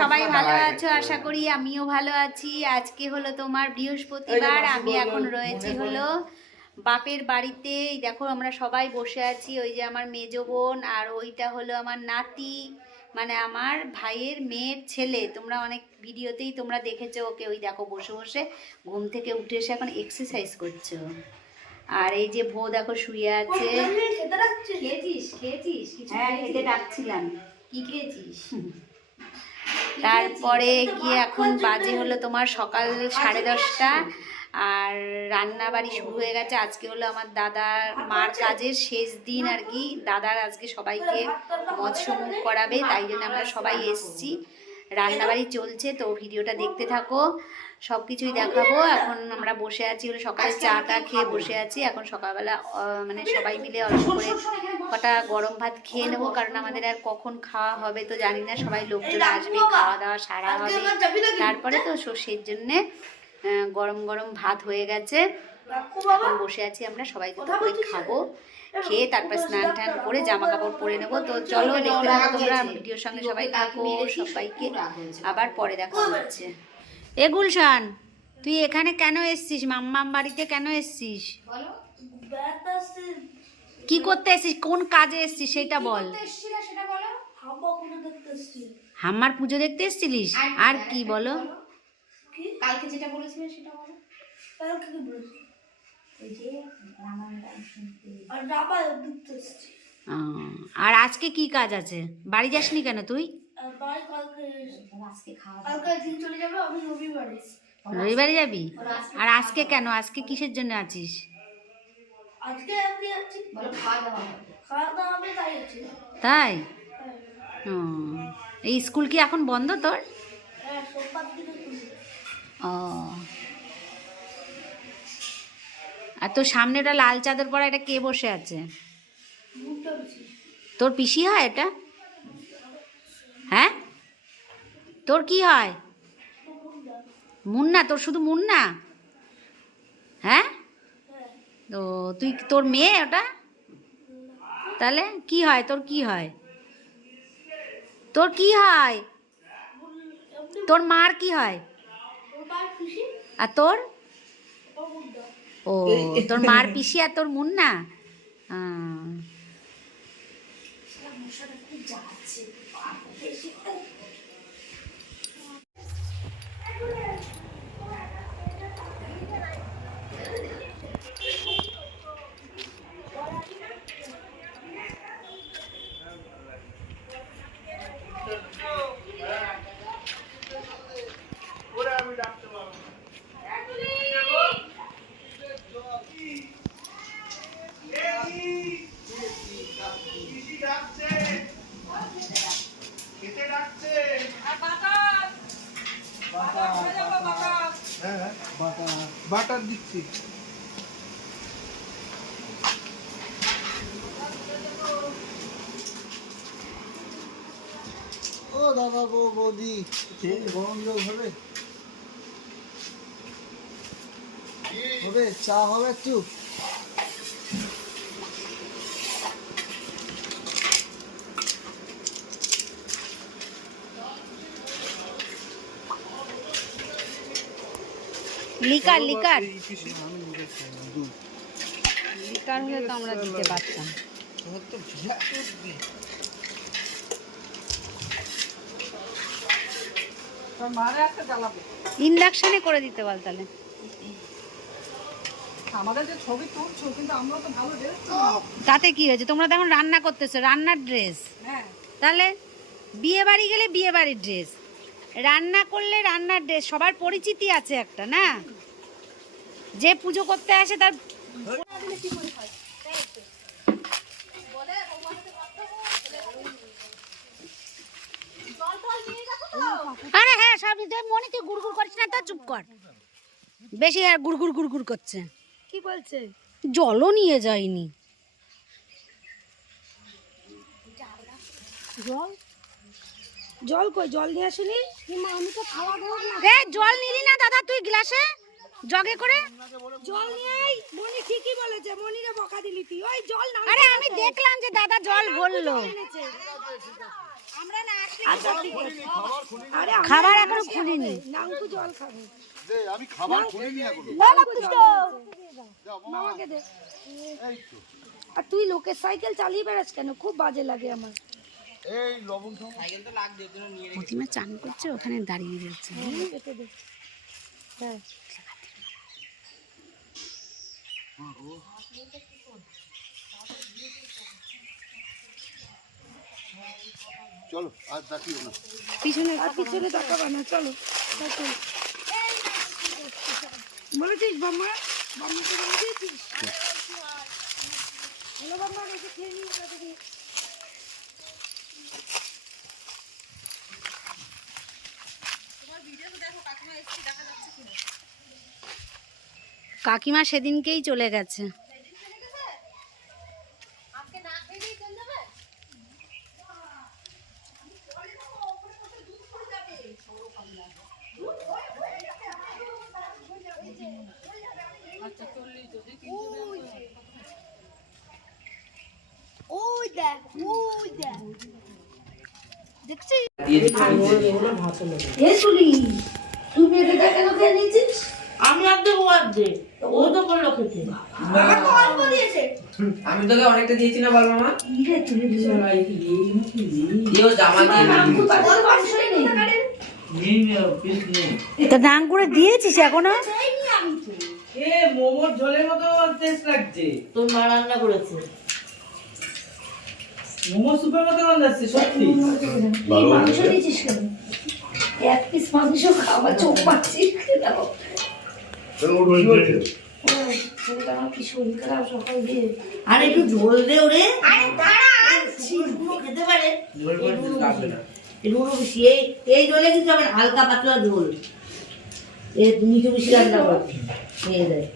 সবাই ভালো আছো আশা করি আমিও ভালো আছি। আজকে হলো তোমার বৃহস্পতিবার আমি এখন রয়েছি হলো বাপের বাড়িতে। দেখো আমরা সবাই বসে আছি ওই যে আমার মেজো বোন আর ওইটা হলো আমার নাতি মানে আমার ভাইয়ের মেয়ের ছেলে। তোমরা অনেক ভিডিওতেই তোমরা দেখেছ ওকে ওই দেখো বসে বসে ঘুম থেকে উঠে এসে এখন এক্সারসাইজ করছ। আর এই যে বউ দেখো শুয়ে আছে। খেয়েছিস? খেয়েছিস? হ্যাঁ খেতে ডাকছিলাম। কি খেয়েছিস? তারপরে গিয়ে এখন বাজে হলো তোমার? সকাল সাড়ে দশটা। আর রান্না বাড়ি শুরু হয়ে গেছে। আজকে হলো আমার দাদার মার কাজের শেষ দিন আর কি। দাদার আজকে সবাইকে মৎস্যমুখ করাবে, তাই জন্য আমরা সবাই এসছি। রান্নাবাড়ি চলছে তো ভিডিওটা দেখতে থাকো। সব কিছুই দেখাবো। এখন আমরা বসে আছি হলো সকালে চা টা খেয়ে বসে আছি। এখন সকালবেলা মানে সবাই মিলে অল্প করে কটা গরম ভাত খেয়ে নেব কারণ আমাদের আর কখন খাওয়া হবে তো জানি না। সবাই লোকজন আসবে খাওয়া দাওয়া সারা হবে। তারপরে তো সর্ষের জন্যে গরম গরম ভাত হয়ে গেছে। এখন বসে আছি আমরা সবাই তো করে খাব খেয়ে তারপর স্নান টান করে জামা কাপড় পরে নেব। তো চলো দেখতে থাকো তোমরা ভিডিওর সঙ্গে সবাই থাকো সবাইকে আবার পরে দেখা হচ্ছে। এ গুলশান তুই এখানে কেন এসছিস? মাম্মাম বাড়িতে কেন এসছিস? কি করতে এসছিস? কোন কাজে এসছিস? সেটা বল। হাম্মার পুজো দেখতে এসছিলিস? আর কি? বলো? কালকে যেটা বলেছিলে সেটা বলো। শুনতে আহ, আর আজকে কি কাজ আছে? বাড়ি যাসনি কেন তুই? রবিবারে। যাবি? আর আজকে কেন? আজকে কিসের জন্য আছিস? তাই ও, এই স্কুল কি এখন বন্ধ তোর? ও আর তোর সামনে ওটা লাল চাদর পরা এটা কে বসে আছে? তোর পিসি হয় এটা? হ্যাঁ? তোর কি হয়? মুন্না, তোর শুধু মুন্না? হ্যাঁ? তো তুই তোর মেয়ে ওটা? তাহলে কি হয়? তোর কি হয়? তোর কি হয়? তোর মার কি হয়? আর তোর? ও তোর মার পিসি আর তোর মুন্না? আহ, বাটার দিচ্ছি। ও দাদা গো বৌদি গরম জল হবে? হবে চা হবে একটু? Liquor liquor. লিকার হলে তো আমরা দিতে পারতাম। ইন্ডাকশনে করে দিতে বল তাহলে। তাতে কি হয়েছে? তোমরা তো এখন রান্না করতেছো রান্নার ড্রেস তাহলে বিয়ে বাড়ি গেলে বিয়ে বাড়ির ড্রেস রান্না করলে রান্নার ড্রেস সবার পরিচিতি আছে একটা না? যে পুজো করতে আসে তার আরে হ্যাঁ সব মনে তুই গুড়গুড় করিস না তো চুপ কর। বেশি আর গুড়গুড় গুড়গুড় করছে। কি বলছে? জলও নিয়ে যায়নি। জল? জল কই? জল নিয়ে আসিনি? জল নিলি না দাদা তুই গ্লাসে? জগে করে? জল নিয়েই মনি ঠিকই বলেছে মনিরে বকা দিলি তুই। ওই জল না আরে আমি দেখলাম যে দাদা জল ভরলো। এনেছে। আমরা না আসলে আচ্ছা খাবার এখনও খুলিনি। নাঙ্কু জল খাবে। দে, আমি খাবার খুলিনি এখনও। যাও, মামা, মামাকে দে। এই তো। আর তুই লোকের সাইকেল চালিয়ে বেড়াস কেন? খুব বাজে লাগে আমার। এই লবণ খাও প্রতিমা চান করছে ওখানে দাঁড়িয়ে রয়েছে। হ্যাঁ। চলো আর দেখিও না পিছনে আর পিছনে তাকাবা না চলো চল। বলেছিস বাম্মা বাম্মাকে বলে দিয়েছিস হ্যালো বাম্মা এসে খেয়ে নিয়ে তাড়াতাড়ি। কাকিমা ওই দেখ ওই দেখ শুনি তুমি এটা কেন খেয়ে নিয়েছিস আমি অর্ধেক ও অর্ধেক ও তো করল খেতে। আমি তোকে অনেকটা দিয়েছি না বল মামা? জামা দিয়ে ডাং করে? দিয়েছিস এখনও? এ মোমোর ঝোলের মতো টেস্ট লাগছে। তোর মা রান্না করেছে। মোমো সুপের মতো আসছে সত্যি? মাংস দিয়েছিস কেন? এক পিস মাংস খাওয়া চোখ পাচ্ছিস আর একটু ঝোল দে ওরে। খেতে পারে। করে এই এই ঝোলে কিন্তু আমার হালকা পাতলা ঝোল এ নিচু বেশি রান্না এই দেয়